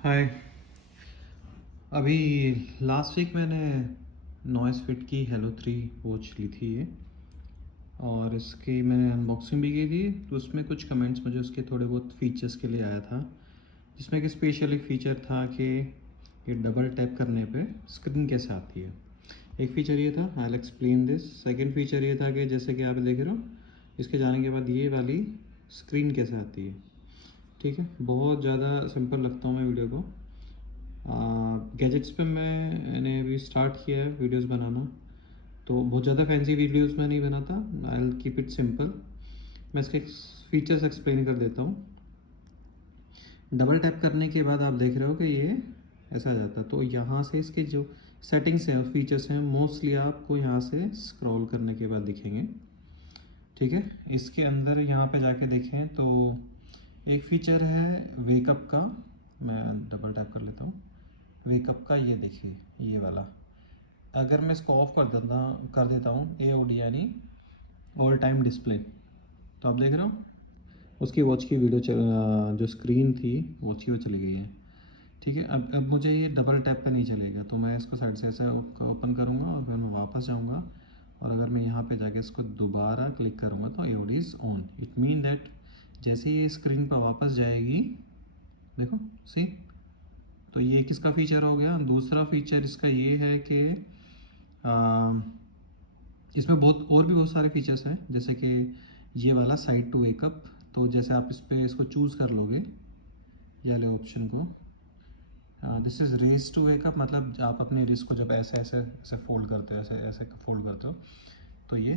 हाय। अभी last week मैंने noise fit की हेलो 3 वॉच ली थी ये, और इसकी मैंने अनबॉक्सिंग भी की थी। तो उसमें कुछ कमेंट्स मुझे उसके थोड़े बहुत फीचर्स के लिए आया था, जिसमें कि स्पेशल एक फ़ीचर था कि ये डबल टैप करने पे स्क्रीन कैसे आती है। एक फ़ीचर ये था, I will explain this. Second feature ये था कि जैसे कि आप देख रहे हो, इसके जाने के बाद ये वाली स्क्रीन कैसे आती है। ठीक है, बहुत ज़्यादा सिंपल लगता हूँ मैं वीडियो को। गैजेट्स पे मैंने अभी स्टार्ट किया है वीडियोस बनाना, तो बहुत ज़्यादा फैंसी वीडियोस मैं नहीं बनाता। I will keep it simple. मैं इसके फीचर्स एक्सप्लेन कर देता हूँ। डबल टैप करने के बाद आप देख रहे हो कि ये ऐसा आ जाता है। तो यहाँ से इसके जो सेटिंग्स हैं, फीचर्स हैं, मोस्टली आपको यहाँ से स्क्रॉल करने के बाद दिखेंगे। ठीक है, इसके अंदर यहाँ पे जाके देखें तो एक फ़ीचर है वेकअप का। मैं डबल टैप कर लेता हूँ। वेकअप का ये देखिए, ये वाला। अगर मैं इसको ऑफ कर देता हूँ, AOD यानी ऑल टाइम डिस्प्ले, तो आप देख रहे हो उसकी वॉच की जो स्क्रीन थी वॉच की, वो चली गई है। ठीक है, अब मुझे ये डबल टैप पे नहीं चलेगा, तो मैं इसको साइड से ऐसे ओपन करूँगा और फिर मैं वापस जाऊँगा। और अगर मैं यहाँ पे जाके इसको दोबारा क्लिक करूँगा तो AOD is on. It mean that जैसे ही ये स्क्रीन पर वापस जाएगी, देखो, सी। तो ये किसका फ़ीचर हो गया। दूसरा फीचर इसका ये है कि इसमें बहुत सारे फीचर्स हैं, जैसे कि ये वाला साइड टू वेकअप। तो जैसे आप इस पे इसको चूज़ कर लोगे, ये वाले ऑप्शन को, this is raise to wake up, मतलब आप अपने रिस्ट को जब ऐसे ऐसे ऐसे फोल्ड करते हो, ऐसे ऐसे फोल्ड करते हो, तो ये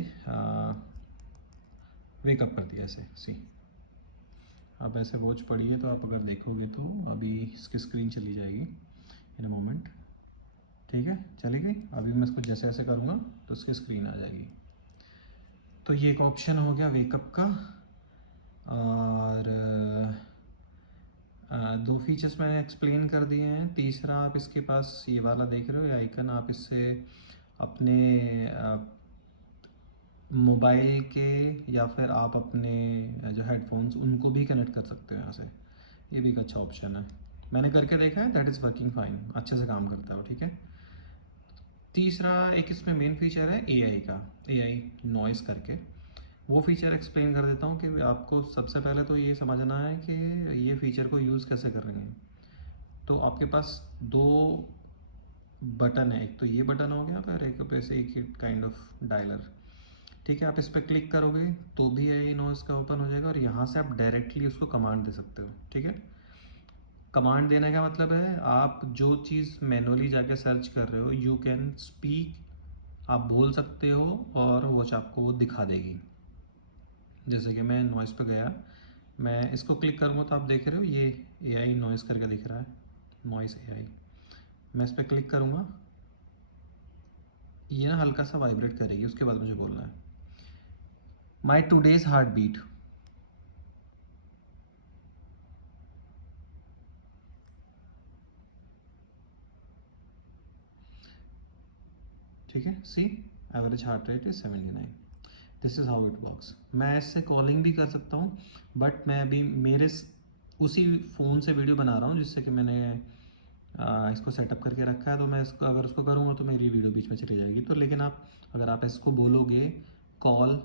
वेकअप करती है ऐसे, सी। अब ऐसे वॉच पड़ी है, तो आप अगर देखोगे तो अभी इसकी स्क्रीन चली जाएगी इन अ मोमेंट। ठीक है, चली गई। अभी मैं इसको जैसे ऐसे करूँगा तो उसकी स्क्रीन आ जाएगी। तो ये एक ऑप्शन हो गया वेकअप का। और दो फीचर्स मैंने एक्सप्लेन कर दिए हैं। तीसरा, आप इसके पास ये वाला देख रहे हो, ये आइकन, आप इससे अपने मोबाइल के या फिर आप अपने जो हेडफोन्स उनको भी कनेक्ट कर सकते हो यहाँ से। ये भी एक अच्छा ऑप्शन है, मैंने करके देखा है, दैट इज़ वर्किंग फाइन, अच्छे से काम करता है वो। ठीक है। तीसरा एक इसमें मेन फीचर है AI का, AI नॉइस करके। वो फीचर एक्सप्लेन कर देता हूँ कि आपको सबसे पहले तो ये समझना है कि ये फीचर को यूज़ कैसे करेंगे। तो आपके पास दो बटन है, एक तो ये बटन हो गया, फिर एक पैसे एक काइंड ऑफ डायलर। ठीक है, आप इस पर क्लिक करोगे तो भी AI नॉइस का ओपन हो जाएगा, और यहाँ से आप डायरेक्टली उसको कमांड दे सकते हो। ठीक है, कमांड देने का मतलब है आप जो चीज़ मैनुअली जाके सर्च कर रहे हो, यू कैन स्पीक, आप बोल सकते हो और वॉच आपको वो दिखा देगी। जैसे कि मैं नॉइस पे गया, मैं इसको क्लिक करूँगा तो आप देख रहे हो ये AI नॉइस करके दिख रहा है, नॉइस AI। मैं इस पर क्लिक करूँगा, ये ना हल्का सा वाइब्रेट करेगी, उसके बाद मुझे बोलना है माई टूडेज हार्ट बीट। ठीक है, see, average heart rate is 79। This is how it works. मैं इससे कॉलिंग भी कर सकता हूँ, बट मैं अभी उसी फ़ोन से वीडियो बना रहा हूँ जिससे कि मैंने इसको सेटअप करके रखा है। तो मैं इसको अगर उसको करूँगा तो मेरी वीडियो बीच में चली जाएगी। तो लेकिन आप अगर आप इसको बोलोगे कॉल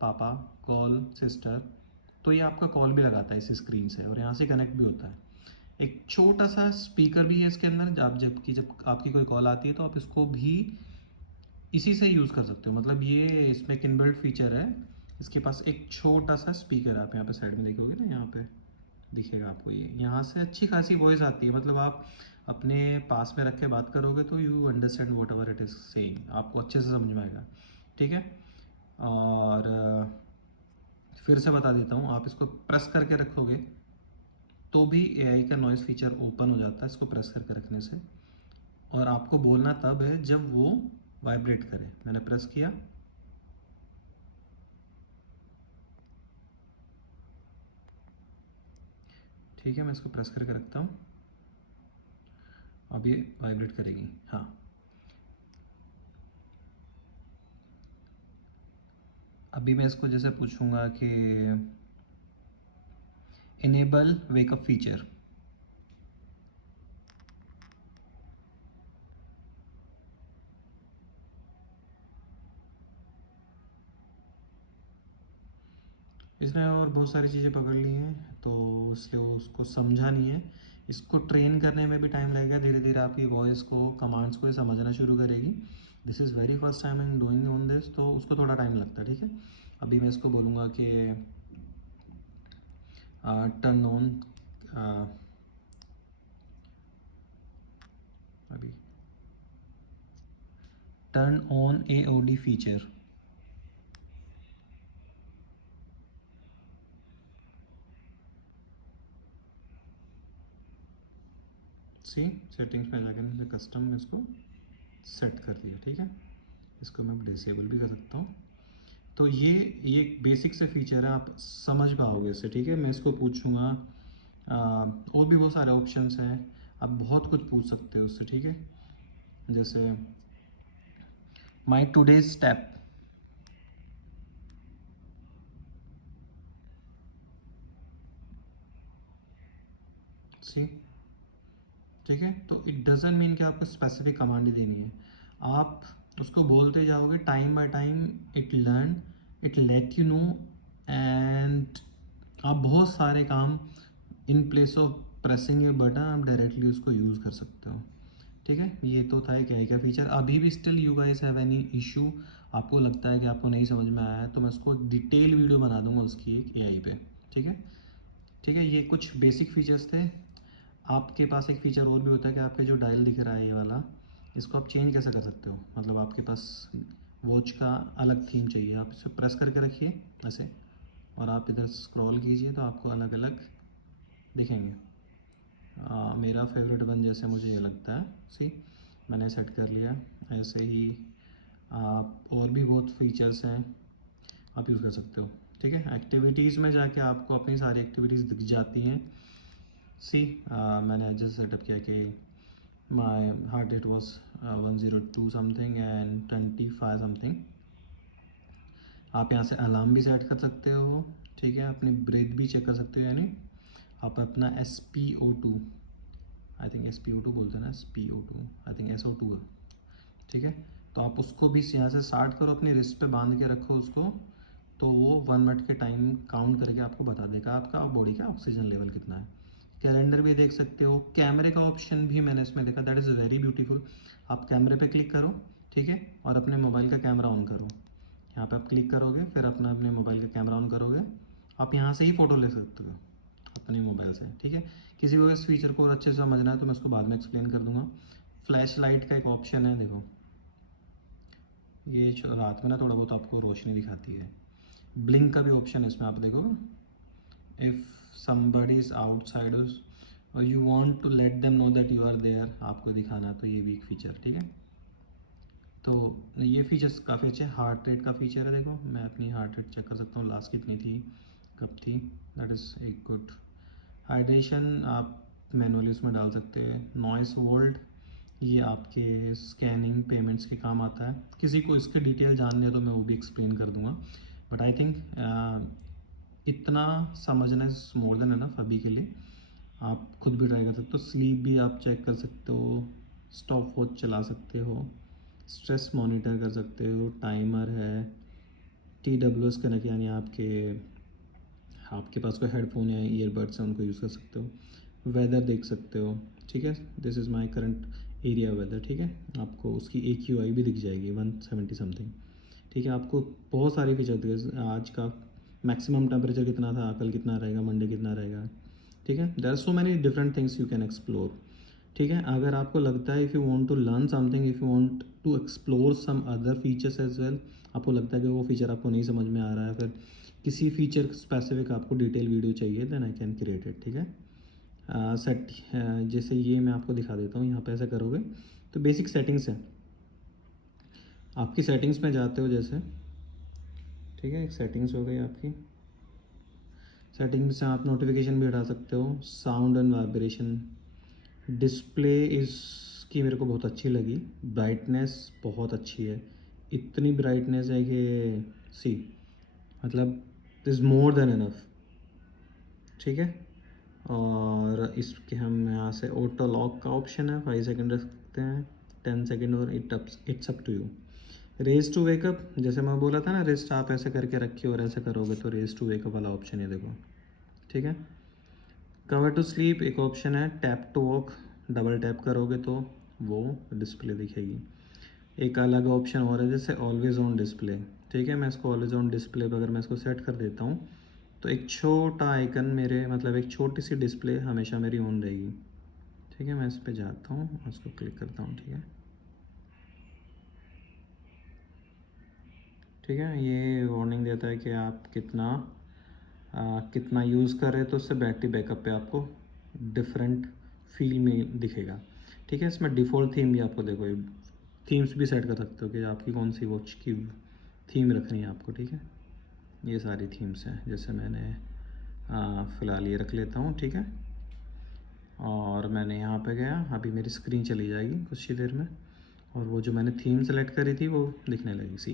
पापा, कॉल सिस्टर, तो ये आपका कॉल भी लगाता है इस स्क्रीन से, और यहाँ से कनेक्ट भी होता है। एक छोटा सा स्पीकर भी है इसके अंदर, जब आपकी कोई कॉल आती है तो आप इसको भी इसी से यूज़ कर सकते हो। मतलब ये इसमें एक इनबिल्ट फीचर है, इसके पास एक छोटा सा स्पीकर है। आप यहाँ पे साइड में देखोगे ना, यहाँ पे दिखेगा आपको, ये यहाँ से अच्छी खासी वॉइस आती है। मतलब आप अपने पास में रख के बात करोगे तो you understand what ever it is saying, आपको अच्छे से समझ में आएगा। ठीक है, और फिर से बता देता हूँ, आप इसको प्रेस करके रखोगे तो भी AI का नॉइस फीचर ओपन हो जाता है, इसको प्रेस करके रखने से। और आपको बोलना तब है जब वो वाइब्रेट करे। मैंने प्रेस किया, ठीक है, मैं इसको प्रेस करके रखता हूँ, अब ये वाइब्रेट करेगी। हाँ, अभी मैं इसको जैसे पूछूंगा कि इनेबल वेकअप फीचर, इसने और बहुत सारी चीज़ें पकड़ ली हैं, तो इसलिए वो उसको समझा नहीं है। इसको ट्रेन करने में भी टाइम लगेगा, धीरे धीरे आपकी वॉइस को, कमांड्स को ये समझना शुरू करेगी। This is very first time in doing on this, तो उसको थोड़ा टाइम लगता है, ठीक है। अभी मैं इसको बोलूँगा कि टर्न ऑन, अभी turn on AOD feature. See settings में जाकर मैंने कस्टम में इसको सेट कर दिया, ठीक है। इसको मैं डिसेबल भी कर सकता हूँ। तो ये बेसिक से फीचर है, आप समझ पाओगे इससे, ठीक है। मैं इसको पूछूंगा, और भी बहुत सारे ऑप्शंस हैं, आप बहुत कुछ पूछ सकते हो उससे, ठीक है। जैसे माई टूडेज स्टेप, सी, ठीक है। तो इट डजेंट मीन कि आपको स्पेसिफिक कमांड ही देनी है, आप उसको बोलते जाओगे, time by time it learn, it let you know, and आप बहुत सारे काम in place of pressing A button आप डायरेक्टली उसको यूज़ कर सकते हो, ठीक है। ये तो था एक AI का फीचर। अभी भी still you guys have any issue, आपको लगता है कि आपको नहीं समझ में आया है, तो मैं उसको एक डिटेल वीडियो बना दूंगा उसकी एक AI पे, ठीक है। ठीक है, ये कुछ बेसिक फीचर्स थे। आपके पास एक फ़ीचर और भी होता है कि आपके जो डायल दिख रहा है ये वाला, इसको आप चेंज कैसे कर सकते हो। मतलब आपके पास वॉच का अलग थीम चाहिए, आप इसे प्रेस करके रखिए ऐसे, और आप इधर स्क्रॉल कीजिए तो आपको अलग अलग दिखेंगे। मेरा फेवरेट वन जैसे मुझे ये लगता है, सी मैंने सेट कर लिया। ऐसे ही और भी बहुत फीचर्स हैं, आप यूज़ कर सकते हो, ठीक है। एक्टिविटीज़ में जाके आपको अपनी सारी एक्टिविटीज़ दिख जाती हैं। सी मैंने जैसे सेटअप किया कि my heart rate was 102 something and 25 something. आप यहाँ से अलार्म भी सेट कर सकते हो, ठीक है। अपनी ब्रेथ भी चेक कर सकते हो, यानी आप अपना SpO2, आई थिंक SpO2 बोलते हैं ना, SpO2 आई थिंक SO2 है, ठीक है। तो आप उसको भी यहाँ से स्टार्ट करो, अपनी रिस्ट पे बांध के रखो उसको, तो वो 1 मिनट के टाइम काउंट करके आपको बता देगा आपका बॉडी का ऑक्सीजन लेवल कितना है। कैलेंडर भी देख सकते हो, कैमरे का ऑप्शन भी मैंने इसमें देखा, दैट इज़ वेरी ब्यूटीफुल। आप कैमरे पे क्लिक करो, ठीक है, और अपने मोबाइल का कैमरा ऑन करो। यहाँ पे आप क्लिक करोगे, फिर अपना अपने मोबाइल का कैमरा ऑन करोगे, आप यहाँ से ही फ़ोटो ले सकते हो अपने मोबाइल से, ठीक है। किसी को इस फीचर को और अच्छे से समझना है तो मैं उसको बाद में एक्सप्लेन कर दूंगा। फ्लैश लाइट का एक ऑप्शन है, देखो ये रात में ना थोड़ा बहुत आपको रोशनी दिखाती है। ब्लिंक का भी ऑप्शन है इसमें, आप देखो, if somebody is outside us और you want to let them know that you are there, आपको दिखाना, तो ये भी एक फीचर, ठीक है। तो ये फीचर्स काफ़ी अच्छे। हार्ट रेट का फीचर है, देखो मैं अपनी हार्ट रेट चेक कर सकता हूँ, लास्ट कितनी थी, कब थी, दैट इज़ एक गुड। हाइड्रेशन आप मैनुअली उसमें डाल सकते हैं। नॉइस वोल्ट, ये आपके स्कैनिंग पेमेंट्स के काम आता है। किसी को इसके डिटेल जानने है तो मैं वो भी एक्सप्लेन कर दूंगा, बट आई थिंक इतना समझना इज मोर देन एनफ अभी के लिए। आप खुद भी ट्राई कर सकते हो। स्लीप भी आप चेक कर सकते हो, स्टॉप वॉच चला सकते हो, स्ट्रेस मॉनिटर कर सकते हो, टाइमर है, TWS कनेक्ट, यानी आपके आपके पास कोई हेडफोन या ईयरबड्स हैं उनको यूज़ कर सकते हो। वेदर देख सकते हो, ठीक है, this is my current area weather, ठीक है। आपको उसकी AQI भी दिख जाएगी 170 समथिंग, ठीक है। आपको बहुत सारी फीचर दिखे, आज का मैक्सिमम टेम्परेचर कितना था, कल कितना रहेगा, मंडे कितना रहेगा, ठीक है। There are so many different things you can explore, ठीक है। अगर आपको लगता है if you want to learn something, if you want to explore some other features as well, आपको लगता है कि वो फीचर आपको नहीं समझ में आ रहा है, फिर किसी फीचर स्पेसिफिक आपको डिटेल वीडियो चाहिए, then I can create it, ठीक है। सेट जैसे ये मैं आपको दिखा देता हूँ, यहाँ पे ऐसा करोगे तो बेसिक सेटिंग्स है, आपकी सेटिंग्स में जाते हो जैसे, ठीक है, एक सेटिंग्स हो गई आपकी। सेटिंग्स से आप नोटिफिकेशन भी हटा सकते हो, साउंड एंड वाइब्रेशन, डिस्प्ले इस की मेरे को बहुत अच्छी लगी, ब्राइटनेस बहुत अच्छी है, इतनी ब्राइटनेस है कि सी मतलब इज़ मोर देन इनफ, ठीक है। और इसके हम यहाँ से ऑटो लॉक का ऑप्शन है, 5 सेकंड रख सकते हैं, 10 सेकंड, और it's up to you. Raise to wake up, जैसे मैं बोला था ना, रिस्ट आप ऐसे करके रखिए और ऐसे करोगे तो रेज टू वेकअप वाला ऑप्शन है, देखो। ठीक है। कवर टू स्लीप एक ऑप्शन है, tap to wake, double tap करोगे तो वो डिस्प्ले दिखेगी। एक अलग ऑप्शन और है जैसे ऑलवेज ऑन डिस्प्ले। ठीक है, मैं इसको ऑलवेज ऑन डिस्प्ले पर अगर मैं इसको सेट कर देता हूँ तो एक छोटा आइकन मेरे मतलब एक छोटी सी डिस्प्ले हमेशा मेरी ऑन रहेगी। ठीक है, मैं इस पर जाता हूँ, उसको क्लिक करता हूँ। ठीक है, ठीक है, ये वार्निंग देता है कि आप कितना यूज़ कर रहे हैं, तो उससे बैटरी बैकअप पे आपको डिफरेंट फील में दिखेगा। ठीक है, इसमें डिफ़ॉल्ट थीम भी आपको देखो, थीम्स भी सेट कर सकते हो कि आपकी कौन सी वॉच की थीम रखनी है आपको। ठीक है, ये सारी थीम्स हैं, जैसे मैंने फ़िलहाल ये रख लेता हूँ। ठीक है, और मैंने यहाँ पे गया, अभी मेरी स्क्रीन चली जाएगी कुछ ही देर में और वो जो मैंने थीम सेलेक्ट करी थी वो दिखने लगी सी।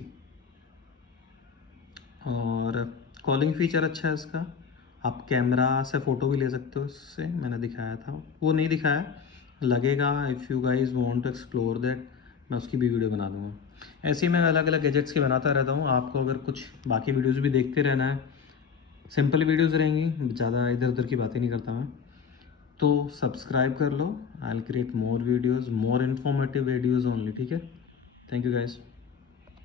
और कॉलिंग फ़ीचर अच्छा है इसका, आप कैमरा से फ़ोटो भी ले सकते हो इससे, मैंने दिखाया था, वो नहीं दिखाया, लगेगा। If you guys want to explore that, मैं उसकी भी वीडियो बना दूँगा। ऐसे ही मैं अलग अलग गैजेट्स की बनाता रहता हूँ, आपको अगर कुछ बाकी वीडियोज़ भी देखते रहना है, सिंपल वीडियोज़ रहेंगी, ज़्यादा इधर उधर की बातें नहीं करता मैं, तो सब्सक्राइब कर लो। I will create more videos, more informative videos only. ठीक है, थैंक यू गाइस।